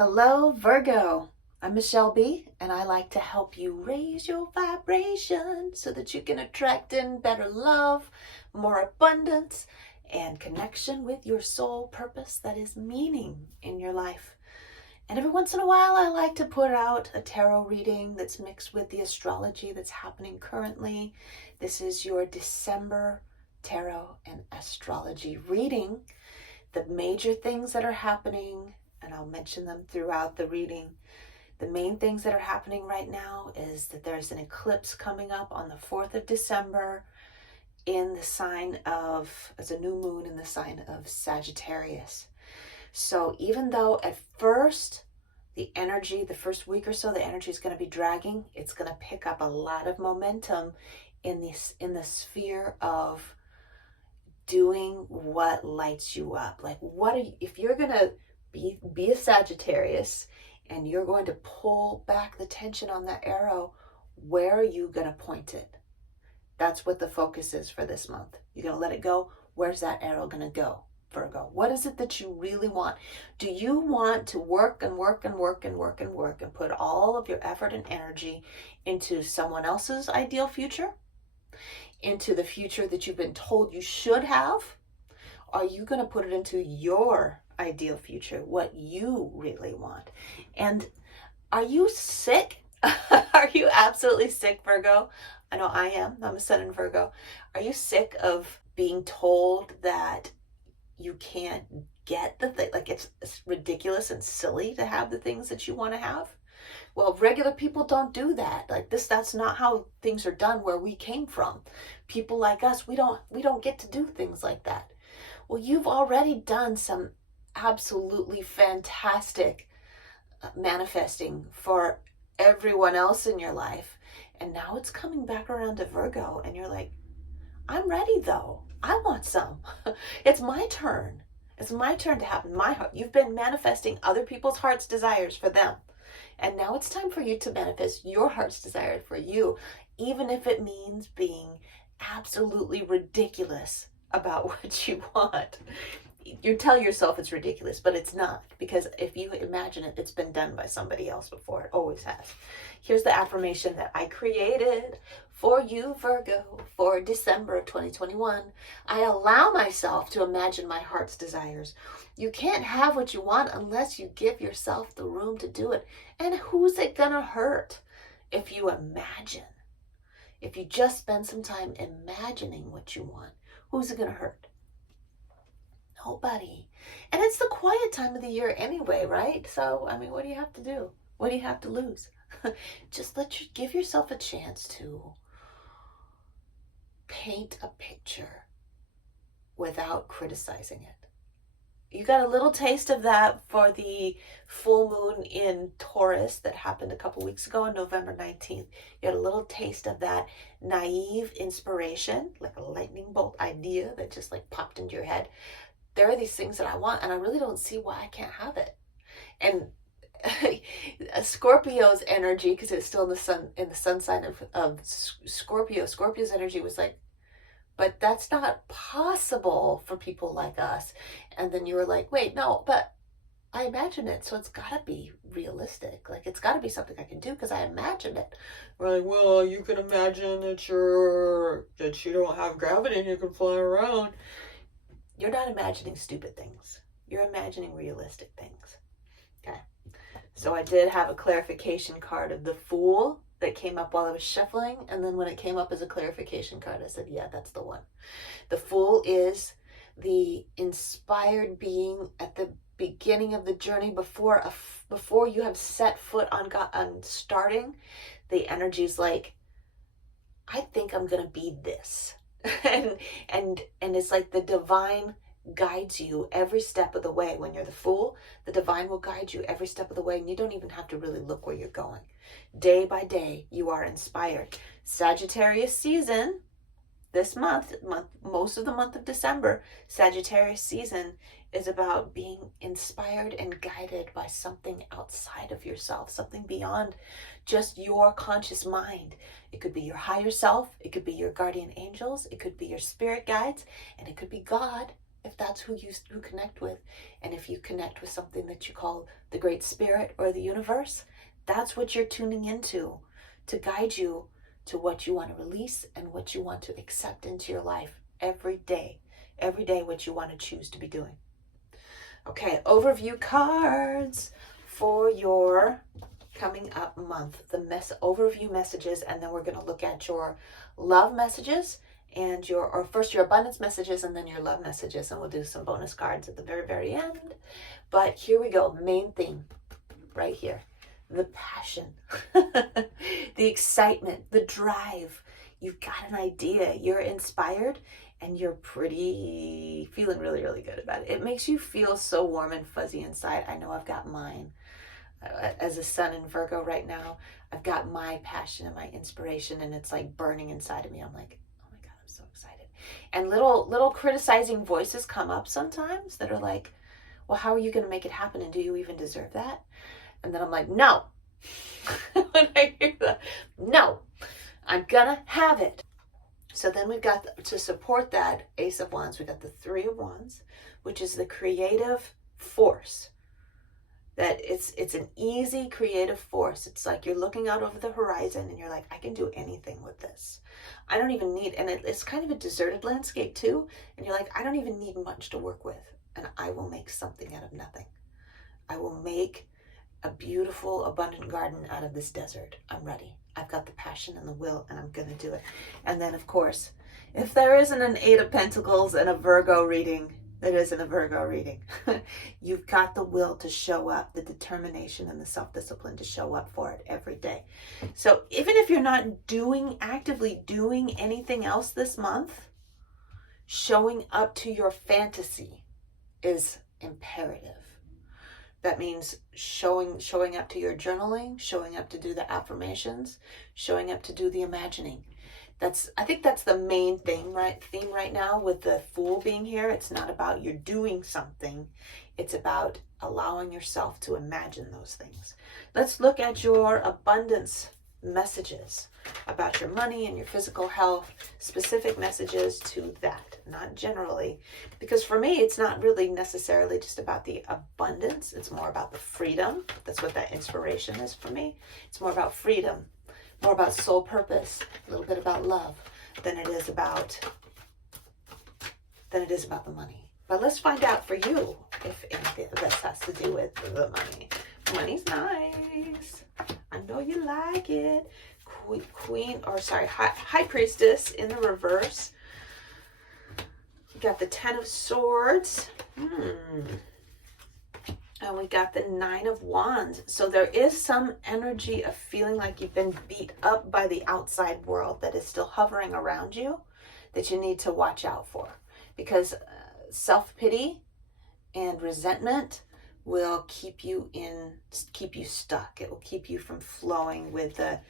Hello, Virgo. I'm Michele Bee, and I like to help you raise your vibration so that you can attract in better love, more abundance, and connection with your soul purpose that is meaning in your life. And every once in a while, I like to put out a tarot reading that's mixed with the astrology that's happening currently. This is your December tarot and astrology reading. The major things that are happening, and I'll mention them throughout the reading. The main things that are happening right now is that there's an eclipse coming up on the 4th of December in the sign of, as a new moon in the sign of Sagittarius. So even though at first the energy, the first week or so, the energy is going to be dragging, it's going to pick up a lot of momentum in the sphere of doing what lights you up. Like, if you're going to be a Sagittarius and you're going to pull back the tension on that arrow, where are you going to point it? That's what the focus is for this month. You're going to let it go. Where's that arrow going to go, Virgo? What is it that you really want? Do you want to work and work and work and work and work and put all of your effort and energy into someone else's ideal future? Into the future that you've been told you should have? Are you going to put it into your ideal future, what you really want? And are you sick? Are you absolutely sick, Virgo? I know I am. I'm a Sun in Virgo. Are you sick of being told that you can't get the thing? Like, it's ridiculous and silly to have the things that you want to have? Well, regular people don't do that. Like this, that's not how things are done where we came from. People like us, we don't get to do things like that. Well, you've already done some absolutely fantastic manifesting for everyone else in your life. And now it's coming back around to Virgo and you're like, I'm ready though. I want some. It's my turn. It's my turn to have my heart. You've been manifesting other people's heart's desires for them. And now it's time for you to manifest your heart's desire for you, even if it means being absolutely ridiculous about what you want. You tell yourself it's ridiculous, but it's not, because if you imagine it, it's been done by somebody else before. It always has. Here's the affirmation that I created for you, Virgo, for December of 2021. I allow myself to imagine my heart's desires. You can't have what you want unless you give yourself the room to do it. And who's it gonna hurt if you imagine? If you just spend some time imagining what you want, who's it gonna hurt? Nobody. And it's the quiet time of the year anyway, right? So, I mean, what do you have to do? What do you have to lose? Just give yourself a chance to paint a picture without criticizing it. You got a little taste of that for the full moon in Taurus that happened a couple weeks ago on November 19th. You had a little taste of that naive inspiration, like a lightning bolt idea that just like popped into your head. There are these things that I want, and I really don't see why I can't have it. And Scorpio's energy, because it's still in the sun sign of Scorpio. Scorpio's energy was like, but that's not possible for people like us. And then you were like, wait, no, but I imagine it, so it's got to be realistic. Like, it's got to be something I can do because I imagined it. We're like, well, you can imagine that you don't have gravity and you can fly around. You're not imagining stupid things. You're imagining realistic things. Okay. So I did have a clarification card of the Fool that came up while I was shuffling. And then when it came up as a clarification card, I said, yeah, that's the one. The Fool is the inspired being at the beginning of the journey before you have set foot on starting. The energy's like, I think I'm going to be this. and it's like the divine guides you every step of the way. When you're the Fool, the divine will guide you every step of the way, and you don't even have to really look where you're going. Day by day, you are inspired. Sagittarius season, this month, most of the month of December, Sagittarius season is about being inspired and guided by something outside of yourself, something beyond just your conscious mind. It could be your higher self, it could be your guardian angels, it could be your spirit guides, and it could be God. if that's who you connect with. And if you connect with something that you call the Great Spirit or the universe, that's what you're tuning into to guide you to what you want to release and what you want to accept into your life every day. Every day, what you want to choose to be doing. Okay, overview cards for your coming up month, the overview messages, and then we're going to look at your love messages and first your abundance messages and then your love messages, and we'll do some bonus cards at the very, very end. But here we go, main theme right here, the passion, the excitement, the drive. You've got an idea, you're inspired, and you're feeling really, really good about it. It makes you feel so warm and fuzzy inside. I know I've got mine. As a sun in Virgo right now, I've got my passion and my inspiration, and it's like burning inside of me. I'm like, oh my God, I'm so excited. And little criticizing voices come up sometimes that are like, well, how are you going to make it happen? And do you even deserve that? And then I'm like, no. When I hear that, no, I'm gonna have it. So then we've got, to support that Ace of Wands, we've got the Three of Wands, which is the creative force. That it's an easy creative force. It's like you're looking out over the horizon and you're like, I can do anything with this. I don't even need, and it's kind of a deserted landscape too. And you're like, I don't even need much to work with, and I will make something out of nothing. I will make a beautiful, abundant garden out of this desert. I'm ready. I've got the passion and the will, and I'm going to do it. And then, of course, if there isn't an Eight of Pentacles and a Virgo reading, there isn't a Virgo reading. You've got the will to show up, the determination and the self-discipline to show up for it every day. So even if you're not actively doing anything else this month, showing up to your fantasy is imperative. That means showing up to your journaling, showing up to do the affirmations, showing up to do the imagining. I think that's the main theme right now with the Fool being here. It's not about you're doing something. It's about allowing yourself to imagine those things. Let's look at your abundance messages about your money and your physical health, specific messages to that, not generally. Because for me, it's not really necessarily just about the abundance. It's more about the freedom. That's what that inspiration is for me. It's more about freedom, more about soul purpose, a little bit about love than it is about the money. But let's find out for you if anything of this has to do with the money. Money's nice. I know you like it. High Priestess in the reverse. We got the Ten of Swords. And we got the Nine of Wands. So there is some energy of feeling like you've been beat up by the outside world that is still hovering around you, that you need to watch out for. Because self-pity and resentment will keep you stuck. It will keep you from flowing with that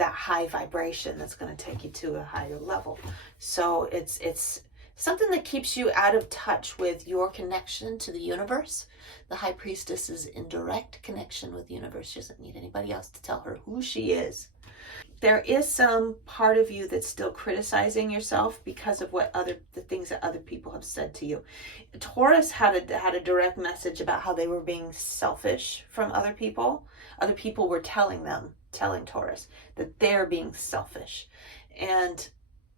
high vibration that's going to take you to a higher level. So it's something that keeps you out of touch with your connection to the universe. The High Priestess is in direct connection with the universe. She doesn't need anybody else to tell her who she is. There is some part of you that's still criticizing yourself because of the things that other people have said to you. Taurus had a direct message about how they were being selfish from other people. Other people were telling Taurus that they're being selfish. And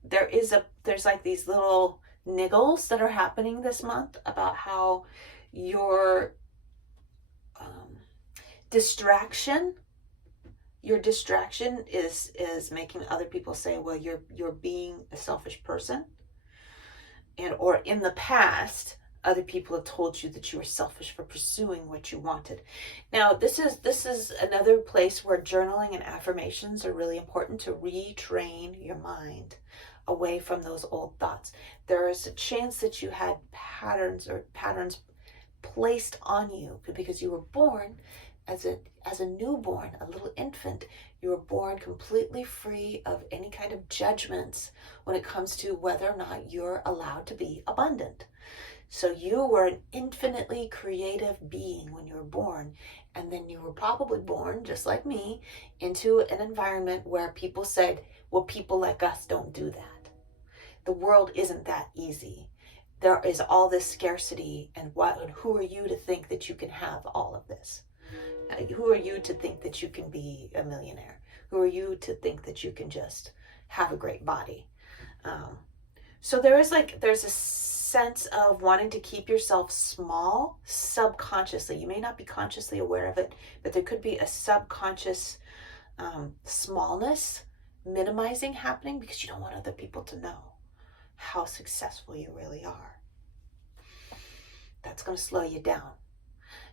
there's like these little niggles that are happening this month about how your distraction is making other people say, well, you're being a selfish person. Or in the past, other people have told you that you were selfish for pursuing what you wanted. Now, this is another place where journaling and affirmations are really important to retrain your mind away from those old thoughts. There is a chance that you had patterns placed on you because you were born as a newborn, a little infant. You were born completely free of any kind of judgments when it comes to whether or not you're allowed to be abundant. So you were an infinitely creative being when you were born, and then you were probably born, just like me, into an environment where people said, well, people like us don't do that. The world isn't that easy. there is all this scarcity, and who are you to think that you can have all of this? Who are you to think that you can be a millionaire? Who are you to think that you can just have a great body? So there's a sense of wanting to keep yourself small subconsciously. You may not be consciously aware of it, but there could be a subconscious smallness, minimizing happening because you don't want other people to know how successful you really are. That's going to slow you down.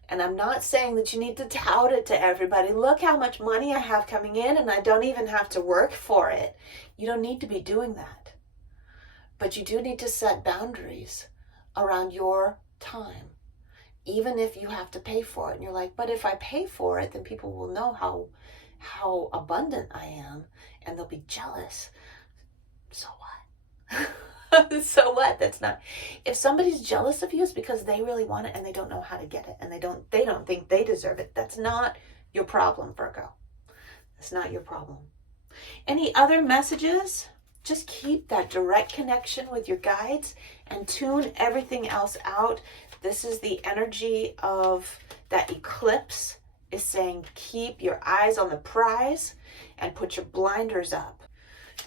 And I'm not saying that you need to tout it to everybody. Look how much money I have coming in and I don't even have to work for it. You don't need to be doing that. But you do need to set boundaries around your time, even if you have to pay for it. And you're like, but if I pay for it, then people will know how abundant I am and they'll be jealous. So what? So what? That's not. If somebody's jealous of you, it's because they really want it and they don't know how to get it, and they don't think they deserve it. That's not your problem, Virgo. That's not your problem. Any other messages? Just keep that direct connection with your guides and tune everything else out. This is the energy of that eclipse is saying, keep your eyes on the prize and put your blinders up.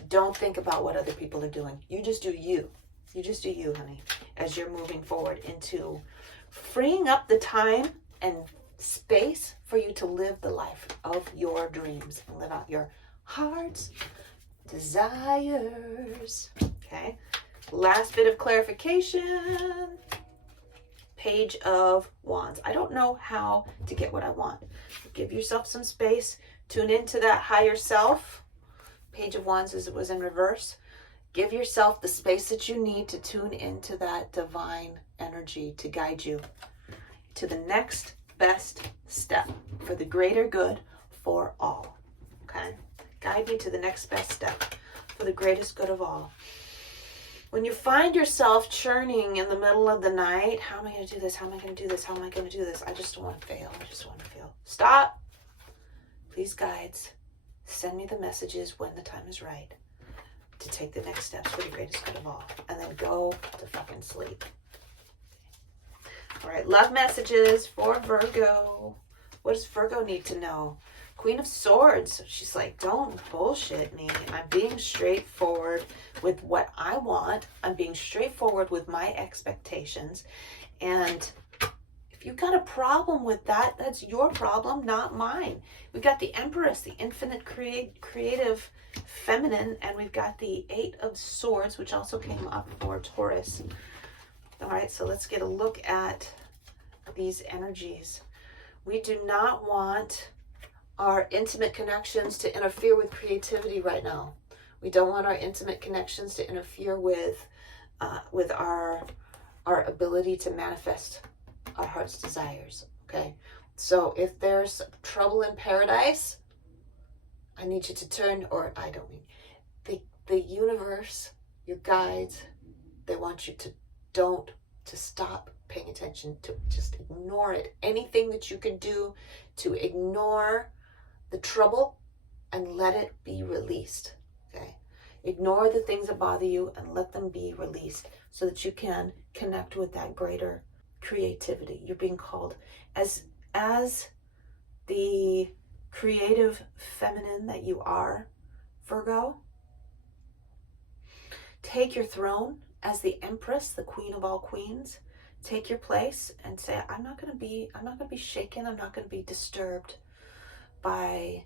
Don't think about what other people are doing. You just do you. You just do you, honey, as you're moving forward into freeing up the time and space for you to live the life of your dreams and live out your heart's desires. Okay. Last bit of clarification. Page of Wands. I don't know how to get what I want. Give yourself some space. Tune into that higher self. Page of Wands was in reverse. Give yourself the space that you need to tune into that divine energy to guide you to the next best step for the greater good for all. Okay? Guide me to the next best step for the greatest good of all. When you find yourself churning in the middle of the night, how am I going to do this? How am I going to do this? How am I going to do this? I just don't want to fail. I just want to fail. Stop. Please, guides, send me the messages when the time is right to take the next steps for the greatest good of all. And then go to fucking sleep. All right, love messages for Virgo. What does Virgo need to know? Queen of Swords. She's like, don't bullshit me. I'm being straightforward with what I want. I'm being straightforward with my expectations. And if you've got a problem with that, that's your problem, not mine. We've got the Empress, the infinite creative feminine, and we've got the Eight of Swords, which also came up for Taurus. All right, so let's get a look at these energies. We do not want our intimate connections to interfere with creativity right now. We don't want our intimate connections to interfere with our ability to manifest our heart's desires. Okay, so if there's trouble in paradise, I need you to turn, or I don't mean the universe, your guides, they want you to stop paying attention, to just ignore it. Anything that you can do to ignore the trouble and let it be released. Okay, ignore the things that bother you and let them be released so that you can connect with that greater creativity. You're being called as the creative feminine that you are, Virgo. Take your throne as the Empress, the queen of all queens. Take your place and say, I'm not going to be shaken. I'm not going to be disturbed by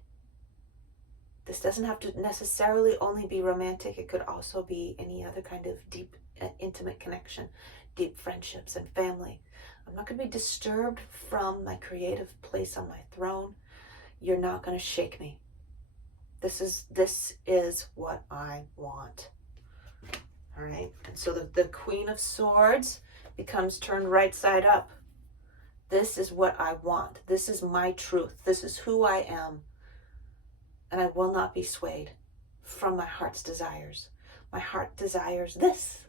this. Doesn't have to necessarily only be romantic. It could also be any other kind of deep, intimate connection, deep friendships and family. I'm not going to be disturbed from my creative place on my throne. You're not going to shake me. This is what I want. All right. And so the Queen of Swords becomes turned right side up. This is what I want. This is my truth. This is who I am. And I will not be swayed from my heart's desires. My heart desires this.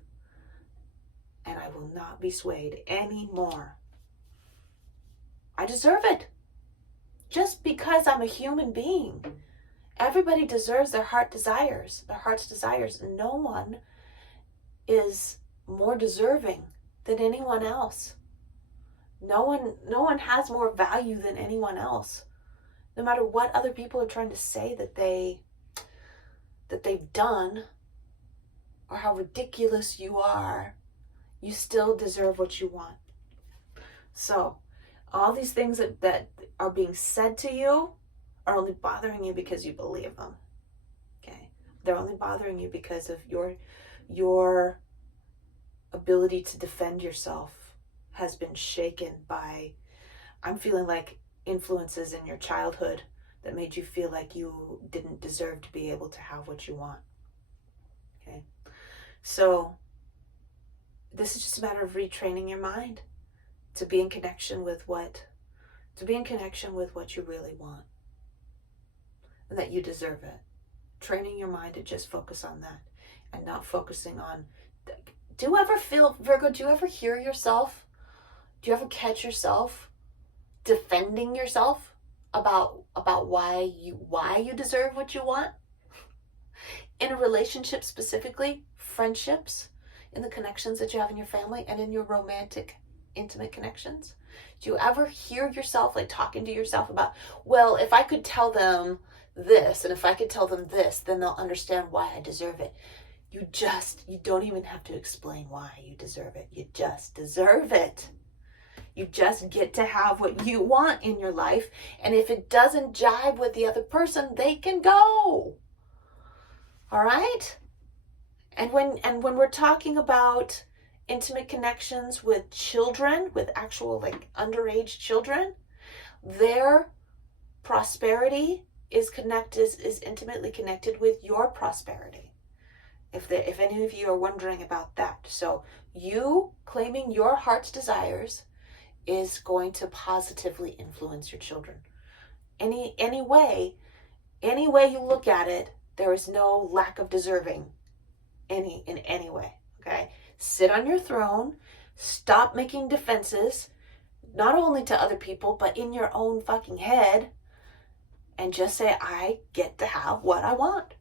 And I will not be swayed anymore. I deserve it. Just because I'm a human being. Everybody deserves their heart's desires. No one is more deserving than anyone else. No one has more value than anyone else. No matter what other people are trying to say that they've done, or how ridiculous you are, you still deserve what you want. So, all these things that are being said to you are only bothering you because you believe them. Okay? They're only bothering you because of your ability to defend yourself has been shaken by, I'm feeling like, influences in your childhood that made you feel like you didn't deserve to be able to have what you want. Okay? So this is just a matter of retraining your mind to be in connection with what you really want, and that you deserve it. Training your mind to just focus on that and not focusing on, do you ever feel, Virgo, do you ever hear yourself? Do you ever catch yourself defending yourself about why you deserve what you want? In a relationship specifically, friendships, in the connections that you have in your family, and in your romantic, intimate connections. Do you ever hear yourself like talking to yourself about, well, if I could tell them this, and if I could tell them this, then they'll understand why I deserve it. You don't even have to explain why you deserve it. You just deserve it. You just get to have what you want in your life. And if it doesn't jibe with the other person, they can go. All right? And when we're talking about intimate connections with children, with actual like underage children, their prosperity is intimately connected with your prosperity. If any of you are wondering about that. So you claiming your heart's desires is going to positively influence your children. Any way you look at it, there is no lack of deserving in any way. Okay? Sit on your throne, stop making defenses, not only to other people, but in your own fucking head, and just say, I get to have what I want.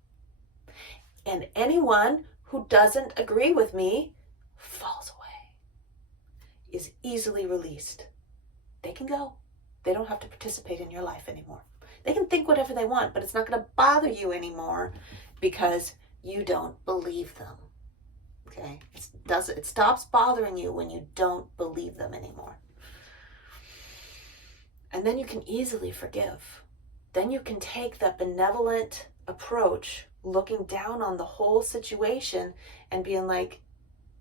And anyone who doesn't agree with me falls away, is easily released. They can go. They don't have to participate in your life anymore. They can think whatever they want, but it's not going to bother you anymore because you don't believe them. Okay? It stops bothering you when you don't believe them anymore. And then you can easily forgive. Then you can take that benevolent approach, looking down on the whole situation and being like,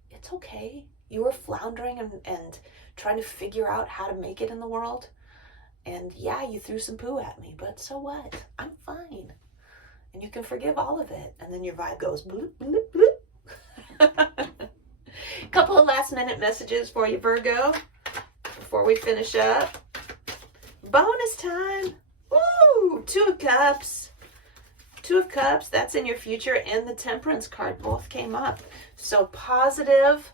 it's okay. You were floundering and trying to figure out how to make it in the world. And yeah, you threw some poo at me, but so what? I'm fine. And you can forgive all of it. And then your vibe goes bloop, bloop, bloop. Couple of last minute messages for you, Virgo, before we finish up. Bonus time. Woo! 2 of Cups. 2 of Cups, that's in your future, and the Temperance card both came up. So positive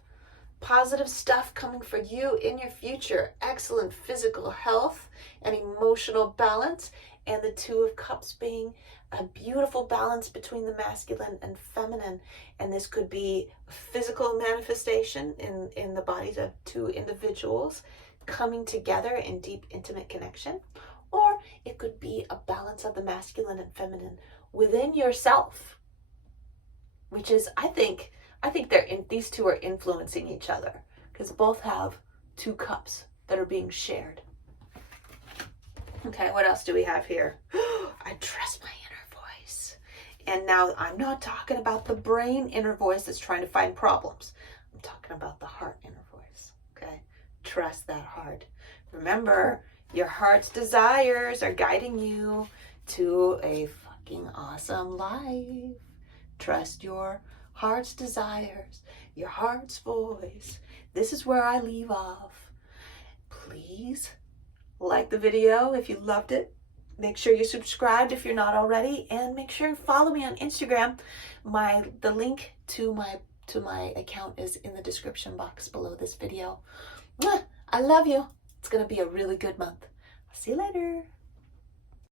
stuff coming for you in your future. Excellent physical health and emotional balance. And the 2 of Cups being a beautiful balance between the masculine and feminine. And this could be a physical manifestation in the bodies of 2 individuals coming together in deep, intimate connection. Or it could be a balance of the masculine and feminine within yourself, which is, I think these 2 are influencing each other because both have 2 cups that are being shared. Okay, what else do we have here? I trust my inner voice. And now I'm not talking about the brain inner voice that's trying to find problems. I'm talking about the heart inner voice. Okay, trust that heart. Remember, your heart's desires are guiding you to a fucking awesome life. Trust your heart's desires, your heart's voice. This is where I leave off. Please like the video if you loved it. Make sure you're subscribed if you're not already, and make sure and follow me on Instagram. The link to my account is in the description box below this video. I love you. It's going to be a really good month. I'll see you later.